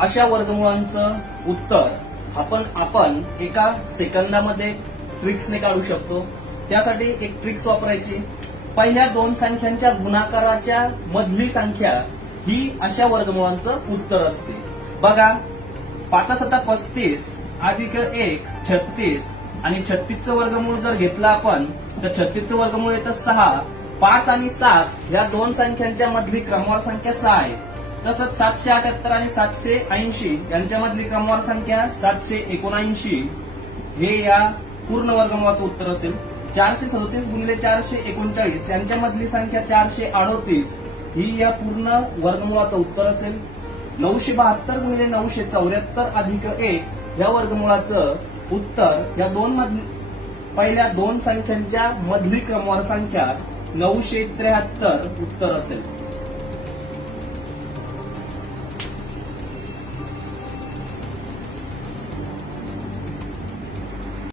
अशा वर्गमुळांचं उत्तर आपण एका सेकंदामध्ये ट्रिक्सने काढू शकतो। त्यासाठी एक ट्रिक्स वापरायची। पहिल्या दोन संख्यांच्या गुणाकाराच्या मधली संख्या ही अशा वर्गमुळांचं उत्तर असते। बघा 5×7 अधिक 1 36 आणि 36चं वर्गमूळ जर घेतलं आपण तर 36चं वर्गमूळ येतं 6। 5 आणि 7 या दोन संख्यांच्या मधली क्रमवार संख्या 6 आहे। तसंच 778 आणि 780 यांच्या मधली क्रमवार संख्या 779 हे या पूर्ण वर्गमुळाचं उत्तर असेल। 437 गुणिले 439 यांच्या मधली संख्या 438 ही या पूर्ण वर्गमुळाचं उत्तर असेल। 972 गुणिले 974 अधिक 1 या वर्गमुळाचं उत्तर या पहिल्या दोन संख्यांच्या मधली क्रमवार संख्या 973 उत्तर असेल।